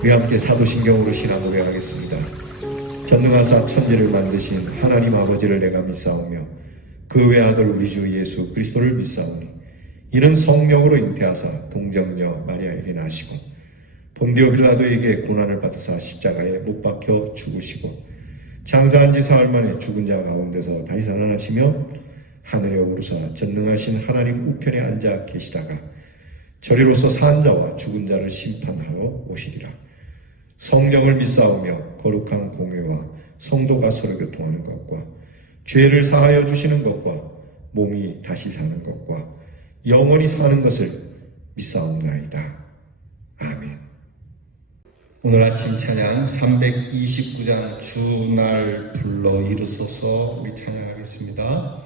우리 함께 사도신경으로 신앙 고백하겠습니다. 전능하사 천지를 만드신 하나님 아버지를 내가 믿사오며 그 외아들 우리 주 예수 그리스도를 믿사오니 이는 성령으로 잉태하사 동정녀 마리아에게 나시고 본디오 빌라도에게 고난을 받으사 십자가에 못 박혀 죽으시고 장사한 지 사흘 만에 죽은 자 가운데서 다시 살아나시며 하늘에 오르사 전능하신 하나님 우편에 앉아 계시다가 저리로서 산 자와 죽은 자를 심판하러 오시리라. 성령을 믿사오며 거룩한 공회와 성도가 서로 교통하는 것과 죄를 사하여 주시는 것과 몸이 다시 사는 것과 영원히 사는 것을 믿사옵나이다. 아멘. 오늘 아침 찬양 329장 주날 불러 일으소서 우리 찬양하겠습니다.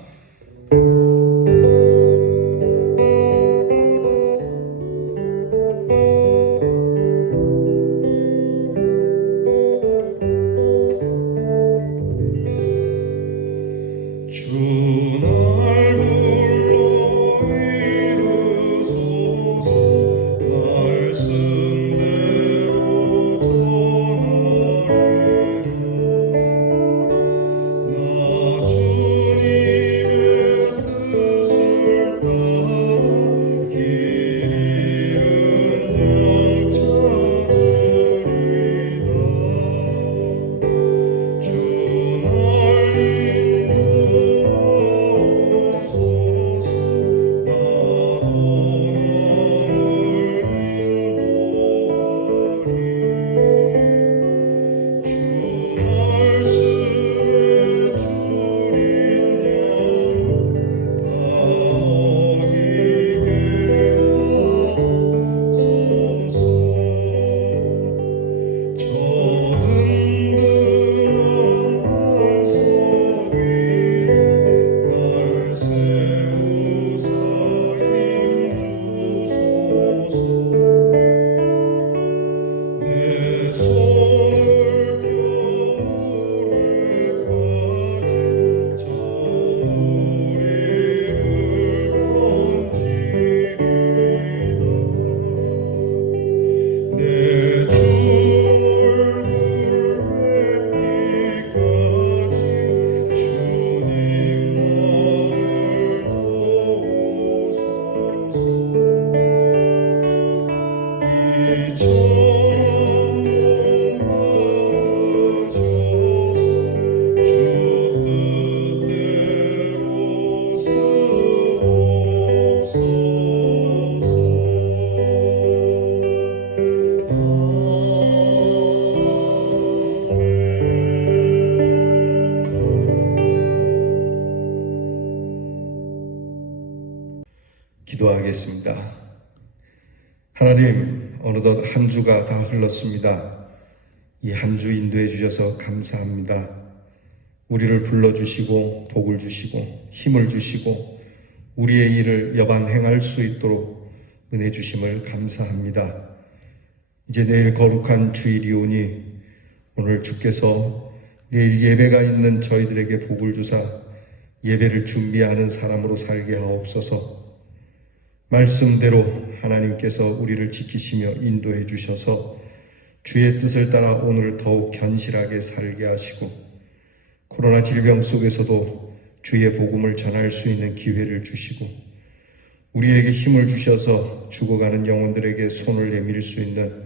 기도하겠습니다. 하나님, 어느덧 한 주가 다 흘렀습니다. 이 한 주 인도해 주셔서 감사합니다. 우리를 불러주시고 복을 주시고 힘을 주시고 우리의 일을 여반 행할 수 있도록 은혜 주심을 감사합니다. 이제 내일 거룩한 주일이 오니 오늘 주께서 내일 예배가 있는 저희들에게 복을 주사 예배를 준비하는 사람으로 살게 하옵소서. 말씀대로 하나님께서 우리를 지키시며 인도해 주셔서 주의 뜻을 따라 오늘 더욱 견실하게 살게 하시고 코로나 질병 속에서도 주의 복음을 전할 수 있는 기회를 주시고 우리에게 힘을 주셔서 죽어가는 영혼들에게 손을 내밀 수 있는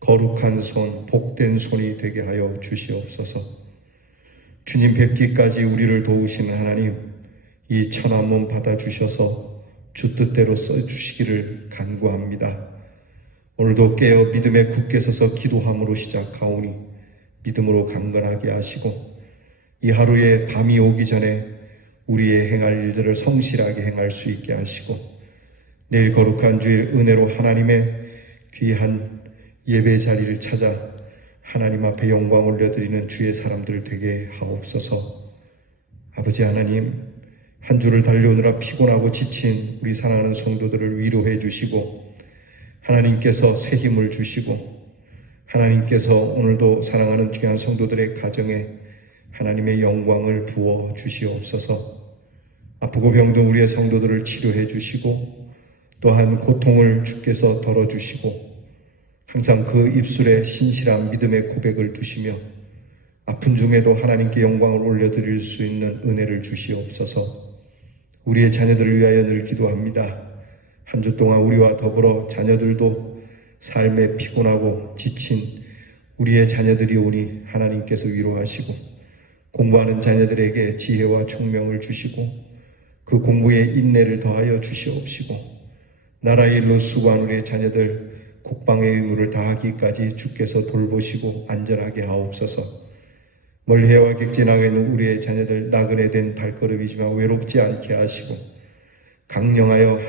거룩한 손, 복된 손이 되게 하여 주시옵소서. 주님 뵙기까지 우리를 도우시는 하나님, 이 천한 몸 받아주셔서 주 뜻대로 써주시기를 간구합니다. 오늘도 깨어 믿음에 굳게 서서 기도함으로 시작하오니 믿음으로 강건하게 하시고 이 하루에 밤이 오기 전에 우리의 행할 일들을 성실하게 행할 수 있게 하시고 내일 거룩한 주일 은혜로 하나님의 귀한 예배 자리를 찾아 하나님 앞에 영광 올려드리는 주의 사람들 되게 하옵소서. 아버지 하나님, 한 주를 달려오느라 피곤하고 지친 우리 사랑하는 성도들을 위로해 주시고 하나님께서 새 힘을 주시고 하나님께서 오늘도 사랑하는 귀한 성도들의 가정에 하나님의 영광을 부어 주시옵소서. 아프고 병든 우리의 성도들을 치료해 주시고 또한 고통을 주께서 덜어주시고 항상 그 입술에 신실한 믿음의 고백을 두시며 아픈 중에도 하나님께 영광을 올려드릴 수 있는 은혜를 주시옵소서. 우리의 자녀들을 위하여 늘 기도합니다. 한 주 동안 우리와 더불어 자녀들도 삶에 피곤하고 지친 우리의 자녀들이 오니 하나님께서 위로하시고 공부하는 자녀들에게 지혜와 총명을 주시고 그 공부에 인내를 더하여 주시옵시고 나라의 일로 수고한 우리의 자녀들 국방의 의무를 다하기까지 주께서 돌보시고 안전하게 하옵소서. 멀리해와 객지나가 있는 우리의 자녀들 나그네 된 발걸음이지만 외롭지 않게 하시고 강령하여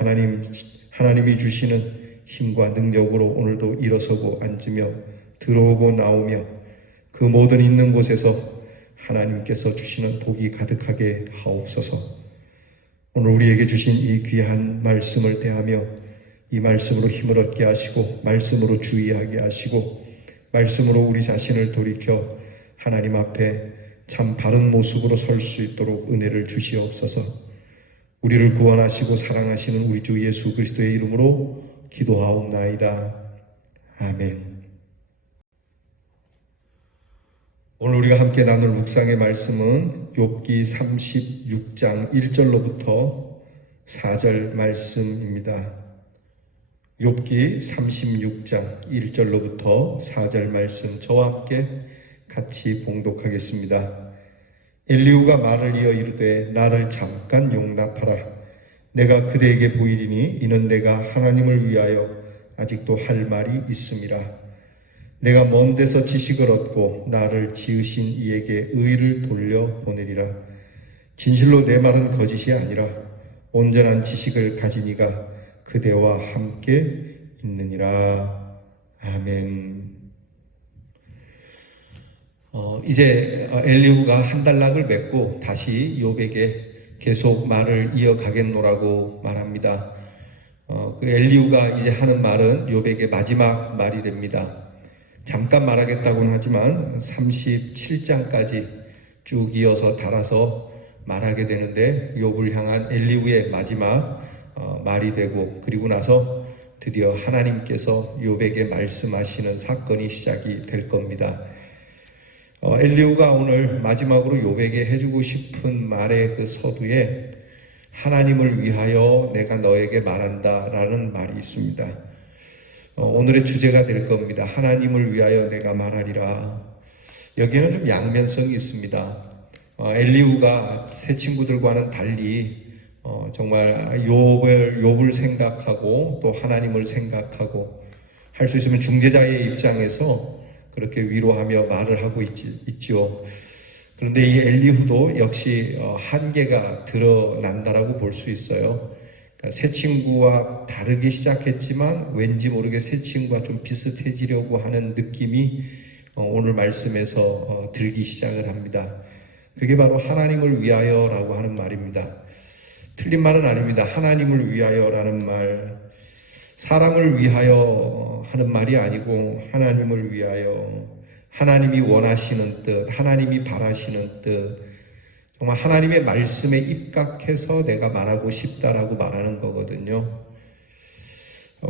하나님이 주시는 힘과 능력으로 오늘도 일어서고 앉으며 들어오고 나오며 그 모든 있는 곳에서 하나님께서 주시는 복이 가득하게 하옵소서. 오늘 우리에게 주신 이 귀한 말씀을 대하며 이 말씀으로 힘을 얻게 하시고 말씀으로 주의하게 하시고 말씀으로 우리 자신을 돌이켜 하나님 앞에 참 바른 모습으로 설 수 있도록 은혜를 주시옵소서. 우리를 구원하시고 사랑하시는 우리 주 예수 그리스도의 이름으로 기도하옵나이다. 아멘. 오늘 우리가 함께 나눌 묵상의 말씀은 욥기 36장 1절로부터 4절 말씀입니다. 욥기 36장 1절로부터 4절 말씀 저와 함께 같이 봉독하겠습니다. 엘리후가 말을 이어 이르되 나를 잠깐 용납하라. 내가 그대에게 보이리니 이는 내가 하나님을 위하여 아직도 할 말이 있음이라. 내가 먼 데서 지식을 얻고 나를 지으신 이에게 의를 돌려보내리라. 진실로 내 말은 거짓이 아니라 온전한 지식을 가진 이가 그대와 함께 있느니라. 아멘. 이제 엘리후가 한 달락을 맺고 다시 욥에게 계속 말을 이어가겠노라고 말합니다. 그 엘리후가 이제 하는 말은 욥에게 마지막 말이 됩니다. 잠깐 말하겠다고는 하지만 37장까지 쭉 이어서 달아서 말하게 되는데 욥을 향한 엘리후의 마지막 말이 되고 그리고 나서 드디어 하나님께서 욥에게 말씀하시는 사건이 시작이 될 겁니다. 엘리후가 오늘 마지막으로 욥에게 해주고 싶은 말의 그 서두에 하나님을 위하여 내가 너에게 말한다 라는 말이 있습니다. 오늘의 주제가 될 겁니다. 하나님을 위하여 내가 말하리라. 여기에는 좀 양면성이 있습니다. 엘리후가 새 친구들과는 달리 정말 욥을 생각하고 또 하나님을 생각하고 할 수 있으면 중재자의 입장에서 그렇게 위로하며 말을 하고 있지요. 그런데 이 엘리후도 역시 한계가 드러난다라고 볼 수 있어요. 그러니까 새 친구와 다르게 시작했지만 왠지 모르게 새 친구와 좀 비슷해지려고 하는 느낌이 오늘 말씀에서 들기 시작을 합니다. 그게 바로 하나님을 위하여라고 하는 말입니다. 틀린 말은 아닙니다. 하나님을 위하여라는 말, 사람을 위하여 하는 말이 아니고 하나님을 위하여, 하나님이 원하시는 뜻, 하나님이 바라시는 뜻, 정말 하나님의 말씀에 입각해서 내가 말하고 싶다라고 말하는 거거든요.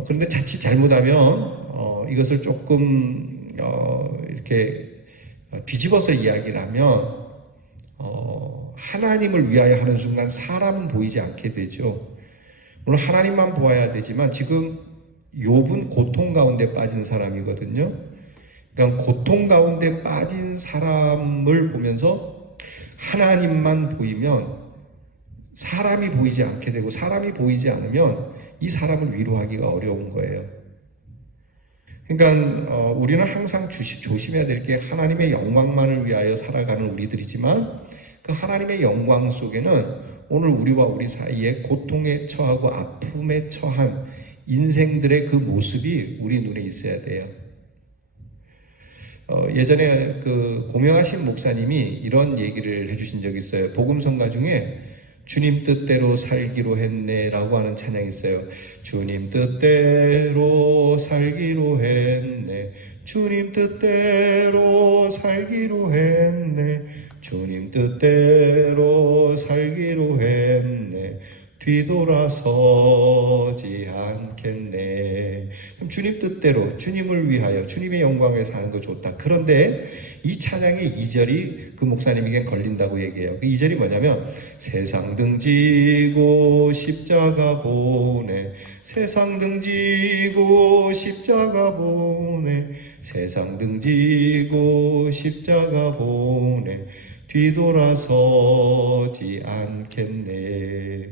그런데 자칫 잘못하면 이것을 조금 이렇게 뒤집어서 이야기를 하면 하나님을 위하여 하는 순간 사람은 보이지 않게 되죠. 물론 하나님만 보아야 되지만 지금 욥은 고통 가운데 빠진 사람이거든요. 그러니까 고통 가운데 빠진 사람을 보면서 하나님만 보이면 사람이 보이지 않게 되고 사람이 보이지 않으면 이 사람을 위로하기가 어려운 거예요. 그러니까 우리는 항상 조심해야 될 게 하나님의 영광만을 위하여 살아가는 우리들이지만 그 하나님의 영광 속에는 오늘 우리와 우리 사이에 고통에 처하고 아픔에 처한 인생들의 그 모습이 우리 눈에 있어야 돼요. 예전에 그 고명하신 목사님이 이런 얘기를 해주신 적이 있어요. 복음성가 중에 주님 뜻대로 살기로 했네 라고 하는 찬양이 있어요. 주님 뜻대로 살기로 했네, 주님 뜻대로 살기로 했네, 주님 뜻대로 살기로 했네, 뒤돌아서지 않겠네. 그럼 주님 뜻대로 주님을 위하여 주님의 영광을 위해서 하는 거 좋다. 그런데 이 찬양의 2절이 그 목사님에게 걸린다고 얘기해요. 그 2절이 뭐냐면 세상 등지고 십자가 보내, 세상 등지고 십자가 보내, 세상 등지고 십자가 보내, 뒤돌아서지 않겠네.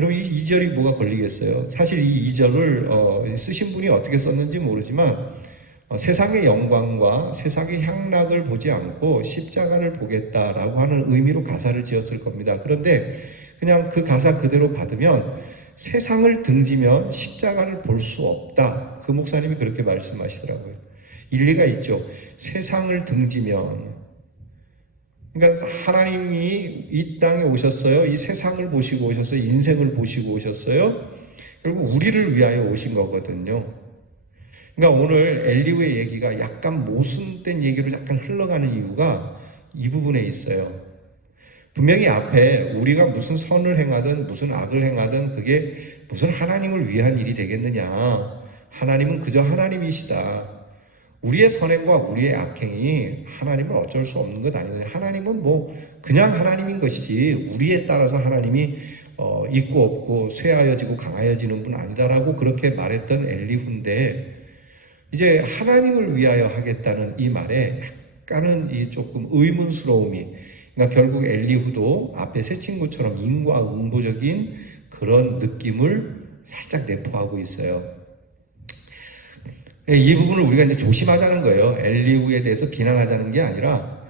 여러분, 이 2절이 뭐가 걸리겠어요? 사실 이 2절을 쓰신 분이 어떻게 썼는지 모르지만 세상의 영광과 세상의 향락을 보지 않고 십자가를 보겠다라고 하는 의미로 가사를 지었을 겁니다. 그런데 그냥 그 가사 그대로 받으면 세상을 등지면 십자가를 볼 수 없다. 그 목사님이 그렇게 말씀하시더라고요. 일리가 있죠. 세상을 등지면, 그러니까 하나님이 이 땅에 오셨어요. 이 세상을 보시고 오셨어요. 인생을 보시고 오셨어요. 결국 우리를 위하여 오신 거거든요. 그러니까 오늘 엘리후의 얘기가 약간 모순된 얘기로 약간 흘러가는 이유가 이 부분에 있어요. 분명히 앞에 우리가 무슨 선을 행하든 무슨 악을 행하든 그게 무슨 하나님을 위한 일이 되겠느냐. 하나님은 그저 하나님이시다. 우리의 선행과 우리의 악행이 하나님은 어쩔 수 없는 것 아니냐. 하나님은 뭐 그냥 하나님인 것이지 우리에 따라서 하나님이 있고 없고 쇠하여지고 강하여지는 분 아니다라고 그렇게 말했던 엘리후인데, 이제 하나님을 위하여 하겠다는 이 말에 약간은 이 조금 의문스러움이, 그러니까 결국 엘리후도 앞에 새 친구처럼 인과응보적인 그런 느낌을 살짝 내포하고 있어요. 이 부분을 우리가 이제 조심하자는 거예요. 엘리후에 대해서 비난하자는 게 아니라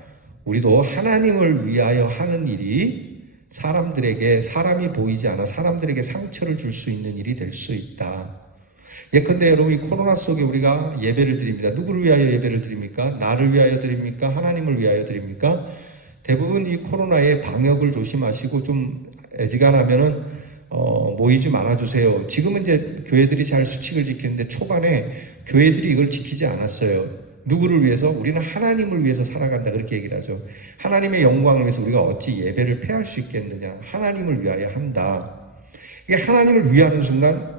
우리도 하나님을 위하여 하는 일이 사람이 보이지 않아 사람들에게 상처를 줄 수 있는 일이 될 수 있다. 예컨대 여러분, 이 코로나 속에 우리가 예배를 드립니다. 누구를 위하여 예배를 드립니까? 나를 위하여 드립니까? 하나님을 위하여 드립니까? 대부분 이 코로나의 방역을 조심하시고 좀 애지간하면은 모이지 말아주세요. 지금은 이제 교회들이 잘 수칙을 지키는데 초반에 교회들이 이걸 지키지 않았어요. 누구를 위해서? 우리는 하나님을 위해서 살아간다, 그렇게 얘기를 하죠. 하나님의 영광을 위해서 우리가 어찌 예배를 패할 수 있겠느냐. 하나님을 위하여 한다. 이게 하나님을 위하는 순간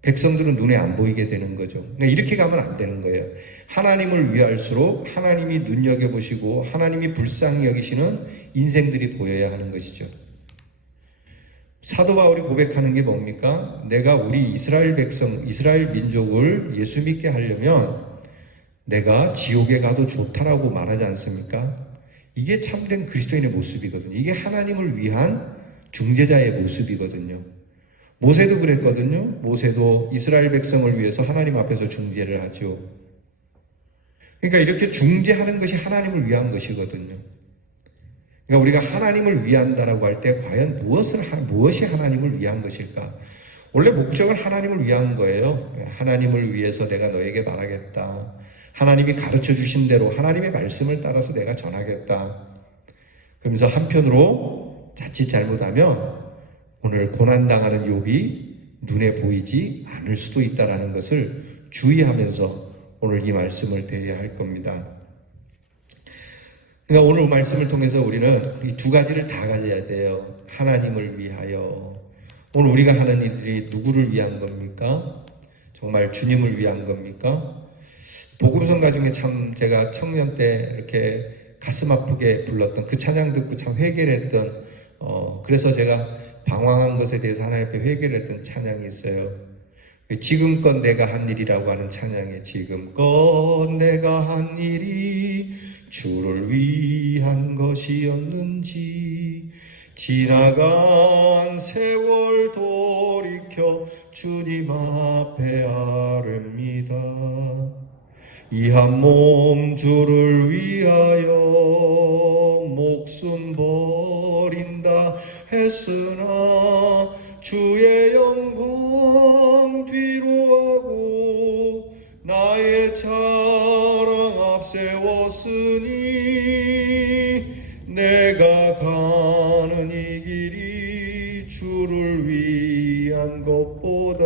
백성들은 눈에 안 보이게 되는 거죠. 그러니까 이렇게 가면 안 되는 거예요. 하나님을 위할수록 하나님이 눈여겨보시고 하나님이 불쌍히 여기시는 인생들이 보여야 하는 것이죠. 사도 바울이 고백하는 게 뭡니까? 내가 우리 이스라엘 백성, 이스라엘 민족을 예수 믿게 하려면 내가 지옥에 가도 좋다라고 말하지 않습니까? 이게 참된 그리스도인의 모습이거든요. 이게 하나님을 위한 중재자의 모습이거든요. 모세도 그랬거든요. 모세도 이스라엘 백성을 위해서 하나님 앞에서 중재를 하죠. 그러니까 이렇게 중재하는 것이 하나님을 위한 것이거든요. 그러니까 우리가 하나님을 위한다라고 할 때 과연 무엇이 하나님을 위한 것일까? 원래 목적은 하나님을 위한 거예요. 하나님을 위해서 내가 너에게 말하겠다. 하나님이 가르쳐 주신 대로 하나님의 말씀을 따라서 내가 전하겠다. 그러면서 한편으로 자칫 잘못하면 오늘 고난당하는 욥이 눈에 보이지 않을 수도 있다는 것을 주의하면서 오늘 이 말씀을 대해야 할 겁니다. 그러니까 오늘 말씀을 통해서 우리는 이 두 가지를 다 가져야 돼요. 하나님을 위하여. 오늘 우리가 하는 일들이 누구를 위한 겁니까? 정말 주님을 위한 겁니까? 복음성가 중에 참 제가 청년 때 이렇게 가슴 아프게 불렀던 그 찬양 듣고 참 회개를 했던 그래서 제가 방황한 것에 대해서 하나님 앞에 회개를 했던 찬양이 있어요. 지금껏 내가 한 일이라고 하는 찬양에 지금껏 내가 한 일이 주를 위한 것이었는지 지나간 세월 돌이켜 주님 앞에 아뢰입니다. 이 한 몸 주를 위하여 목숨 버린다 했으나 주의 영광 뒤로하고 나의 자랑 앞세웠으니 내가 가는 이 길이 주를 위한 것보다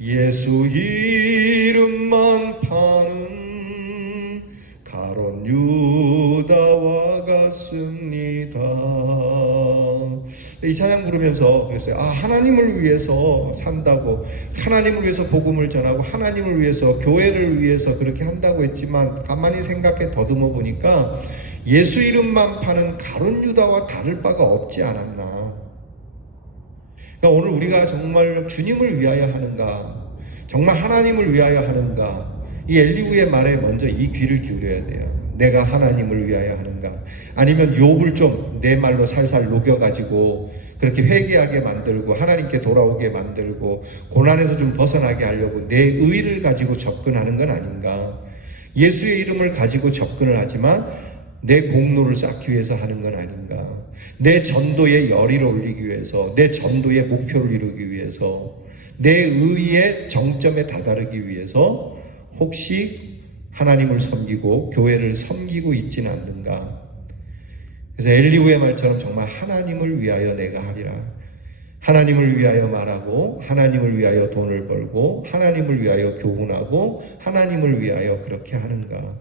예수 이름만 파는 가론 유다와 같습니다. 이 찬양 부르면서 그랬어요. 하나님을 위해서 산다고, 하나님을 위해서 복음을 전하고, 하나님을 위해서, 교회를 위해서 그렇게 한다고 했지만, 가만히 생각해 더듬어 보니까 예수 이름만 파는 가룟 유다와 다를 바가 없지 않았나. 그러니까 오늘 우리가 정말 주님을 위하여 하는가, 정말 하나님을 위하여 하는가, 이 엘리후의 말에 먼저 이 귀를 기울여야 돼요. 내가 하나님을 위하여 하는가, 아니면 욥을 좀 내 말로 살살 녹여가지고 그렇게 회개하게 만들고 하나님께 돌아오게 만들고 고난에서 좀 벗어나게 하려고 내 의를 가지고 접근하는 건 아닌가. 예수의 이름을 가지고 접근을 하지만 내 공로를 쌓기 위해서 하는 건 아닌가. 내 전도의 열의를 올리기 위해서, 내 전도의 목표를 이루기 위해서, 내 의의 정점에 다다르기 위해서 혹시 하나님을 섬기고 교회를 섬기고 있지는 않는가. 그래서 엘리후의 말처럼 정말 하나님을 위하여 내가 하리라. 하나님을 위하여 말하고, 하나님을 위하여 돈을 벌고, 하나님을 위하여 교훈하고, 하나님을 위하여 그렇게 하는가.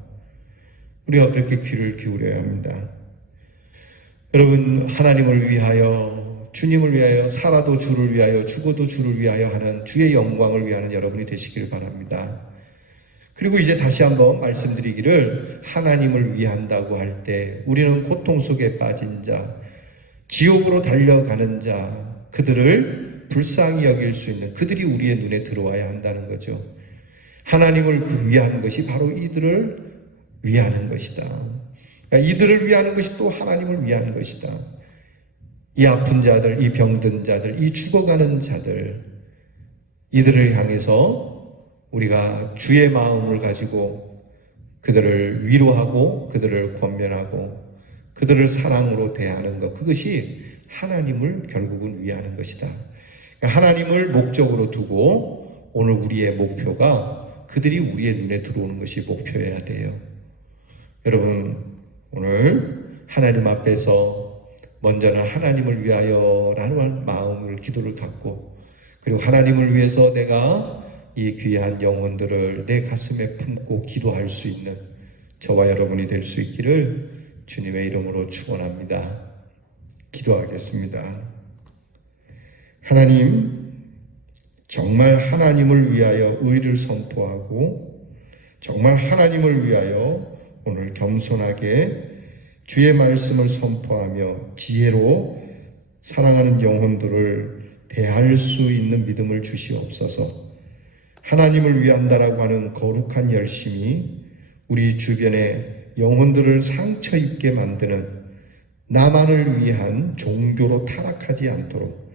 우리가 그렇게 귀를 기울여야 합니다. 여러분, 하나님을 위하여, 주님을 위하여, 살아도 주를 위하여, 죽어도 주를 위하여 하는 주의 영광을 위하는 여러분이 되시길 바랍니다. 그리고 이제 다시 한번 말씀드리기를, 하나님을 위한다고 할 때 우리는 고통 속에 빠진 자, 지옥으로 달려가는 자, 그들을 불쌍히 여길 수 있는 그들이 우리의 눈에 들어와야 한다는 거죠. 하나님을 위한 것이 바로 이들을 위하는 것이다. 그러니까 이들을 위하는 것이 또 하나님을 위하는 것이다. 이 아픈 자들, 이 병든 자들, 이 죽어가는 자들, 이들을 향해서 우리가 주의 마음을 가지고 그들을 위로하고 그들을 권면하고 그들을 사랑으로 대하는 것, 그것이 하나님을 결국은 위하는 것이다. 하나님을 목적으로 두고 오늘 우리의 목표가 그들이 우리의 눈에 들어오는 것이 목표여야 돼요. 여러분, 오늘 하나님 앞에서 먼저는 하나님을 위하여라는 마음을, 기도를 갖고, 그리고 하나님을 위해서 내가 이 귀한 영혼들을 내 가슴에 품고 기도할 수 있는 저와 여러분이 될 수 있기를 주님의 이름으로 축원합니다. 기도하겠습니다. 하나님, 정말 하나님을 위하여 의를 선포하고 정말 하나님을 위하여 오늘 겸손하게 주의 말씀을 선포하며 지혜로 사랑하는 영혼들을 대할 수 있는 믿음을 주시옵소서. 하나님을 위한다라고 하는 거룩한 열심이 우리 주변의 영혼들을 상처 입게 만드는 나만을 위한 종교로 타락하지 않도록,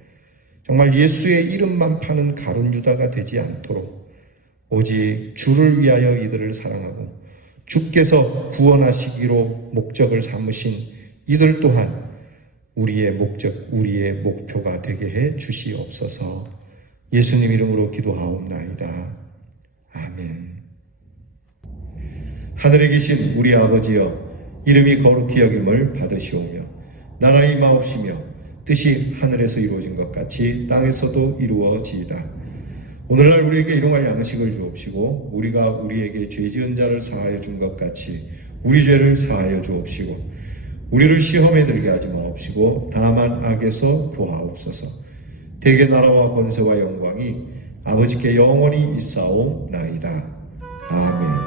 정말 예수의 이름만 파는 가룟 유다가 되지 않도록 오직 주를 위하여 이들을 사랑하고 주께서 구원하시기로 목적을 삼으신 이들 또한 우리의 목적, 우리의 목표가 되게 해 주시옵소서. 예수님 이름으로 기도하옵나이다. 아멘. 하늘에 계신 우리 아버지여, 이름이 거룩히 여김을 받으시오며 나라 임하옵시며 뜻이 하늘에서 이루어진 것 같이 땅에서도 이루어지이다. 오늘날 우리에게 일용할 양식을 주옵시고 우리가 우리에게 죄 지은 자를 사하여 준 것 같이 우리 죄를 사하여 주옵시고 우리를 시험에 들게 하지 마옵시고 다만 악에서 구하옵소서. 대개 나라와 권세와 영광이 아버지께 영원히 있사오나이다. 아멘.